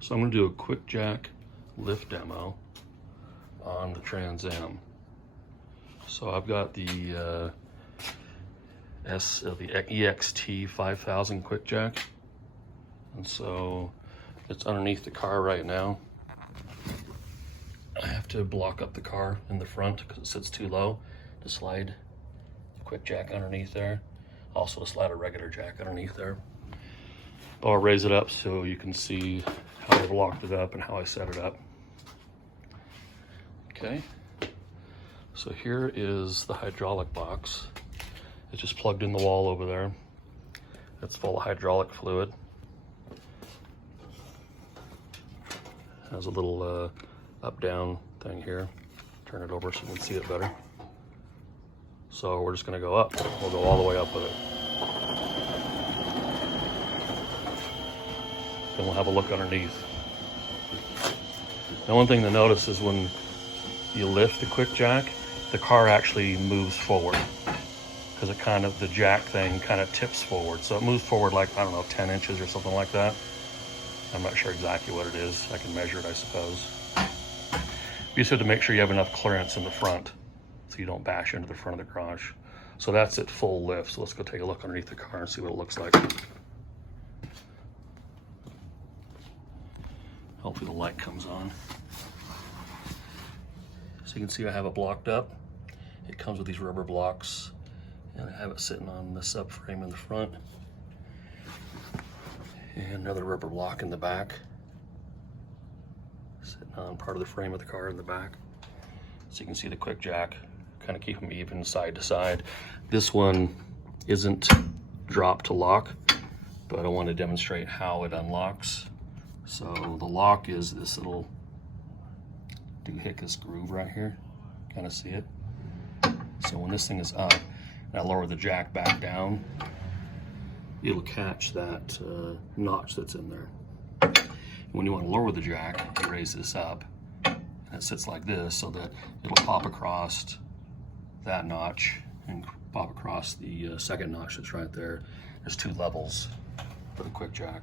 So I'm going to do a QuickJack lift demo on the Trans Am. So I've got the EXT 5000 QuickJack, and so it's underneath the car right now. I have to block up the car in the front because it sits too low to slide the QuickJack underneath there. Also to slide a regular jack underneath there. But I'll raise it up so you can see how I blocked it up and how I set it up. Okay, so here is the hydraulic box. It's just plugged in the wall over there. It's full of hydraulic fluid. Has a little up-down thing here. Turn it over so you can see it better. So we're just gonna go up. We'll go all the way up with it. Then we'll have a look underneath. The one thing to notice is when you lift the QuickJack, the car actually moves forward because the jack thing kind of tips forward. So it moves forward like, I don't know, 10 inches or something like that. I'm not sure exactly what it is. I can measure it, I suppose. You just have to make sure you have enough clearance in the front so you don't bash into the front of the garage. So that's at full lift. So let's go take a look underneath the car and see what it looks like. Hopefully the light comes on. So you can see I have it blocked up. It comes with these rubber blocks, and I have it sitting on the subframe in the front. And another rubber block in the back, sitting on part of the frame of the car in the back. So you can see the QuickJack kind of keeping me even side to side. This one isn't dropped to lock, but I want to demonstrate how it unlocks. So the lock is this little doohickey groove right here. Kind of see it? So when this thing is up and I lower the jack back down, it'll catch that notch that's in there. And when you want to lower the jack, you raise this up, and it sits like this so that it'll pop across that notch and pop across the second notch that's right there. There's two levels for the QuickJack.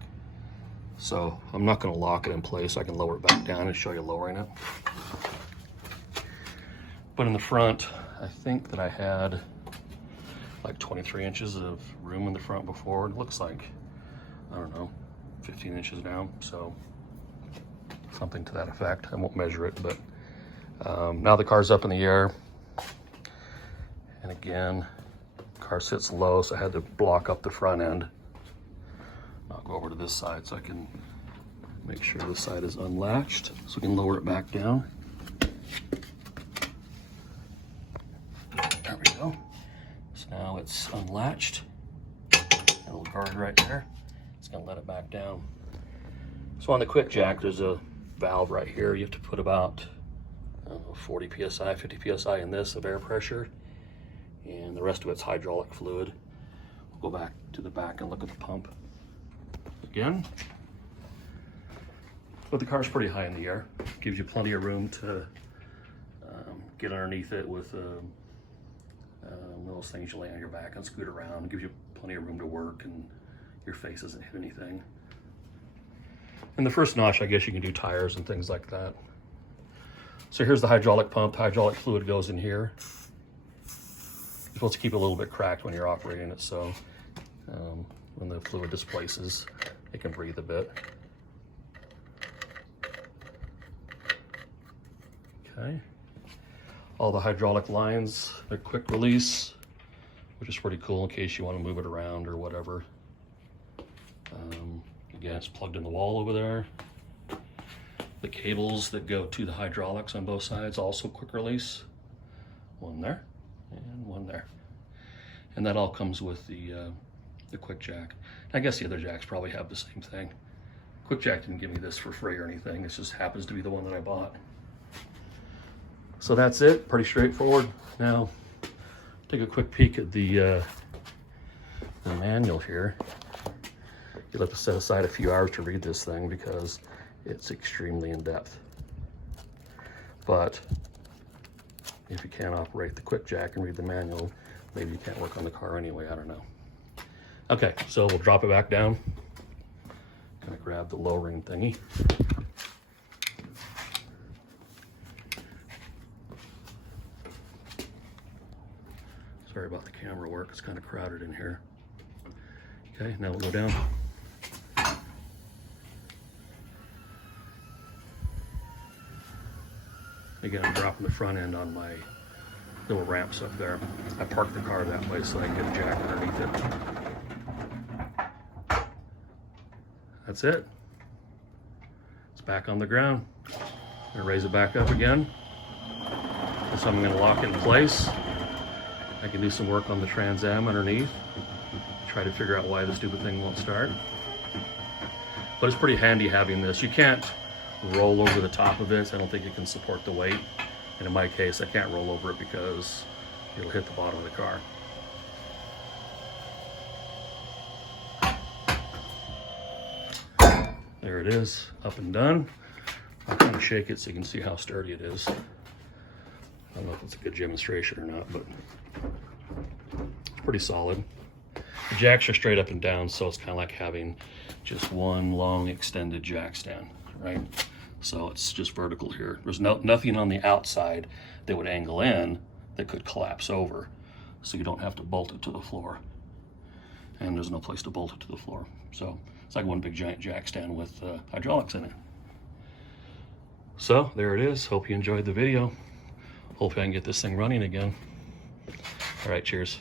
So I'm not going to lock it in place. I can lower it back down and show you lowering it. But in the front, I think that I had like 23 inches of room in the front before. It looks like, I don't know, 15 inches now. So something to that effect. I won't measure it, but now the car's up in the air. And again, the car sits low, so I had to block up the front end. I'll go over to this side so I can make sure this side is unlatched, so we can lower it back down. There we go. So now it's unlatched. A little guard right there. It's gonna let it back down. So on the QuickJack, there's a valve right here. You have to put about 40 psi, 50 psi in this of air pressure, and the rest of it's hydraulic fluid. We'll go back to the back and look at the pump again. But the car's pretty high in the air. Gives you plenty of room to get underneath it with those things you lay on your back and scoot around. It gives you plenty of room to work and your face doesn't hit anything. And the first notch, I guess you can do tires and things like that. So here's the hydraulic pump. Hydraulic fluid goes in here. You're supposed to keep it a little bit cracked when you're operating it, so when the fluid displaces, it can breathe a bit. Okay. All the hydraulic lines, they're quick release, which is pretty cool in case you want to move it around or whatever. Again, it's plugged in the wall over there. The cables that go to the hydraulics on both sides, also quick release. One there and one there. And that all comes with the QuickJack. I guess the other jacks probably have the same thing. QuickJack didn't give me this for free or anything. It just happens to be the one that I bought. So that's it, pretty straightforward. Now, take a quick peek at the manual here. You'll have to set aside a few hours to read this thing because it's extremely in-depth. But if you can't operate the QuickJack and read the manual, maybe you can't work on the car anyway, I don't know. Okay, so we'll drop it back down. Gonna grab the lowering thingy. Sorry about the camera work, it's kind of crowded in here. Okay, now we'll go down. Again, I'm dropping the front end on my little ramps up there. I parked the car that way so I can get a jack underneath it. That's it. It's back on the ground. I'm gonna raise it back up again. So I'm gonna lock it in place. I can do some work on the Trans Am underneath. Try to figure out why the stupid thing won't start. But it's pretty handy having this. You can't roll over the top of it. I don't think it can support the weight. And in my case, I can't roll over it because it'll hit the bottom of the car. There it is, up and done. I'll kind of shake it so you can see how sturdy it is. I don't know if it's a good demonstration or not, but it's pretty solid. The jacks are straight up and down, so it's kind of like having just one long extended jack stand, right? So it's just vertical here. There's nothing on the outside that would angle in that could collapse over, so you don't have to bolt it to the floor. And there's no place to bolt it to the floor. So it's like one big giant jack stand with hydraulics in it. So there it is. Hope you enjoyed the video. Hopefully I can get this thing running again. All right, cheers.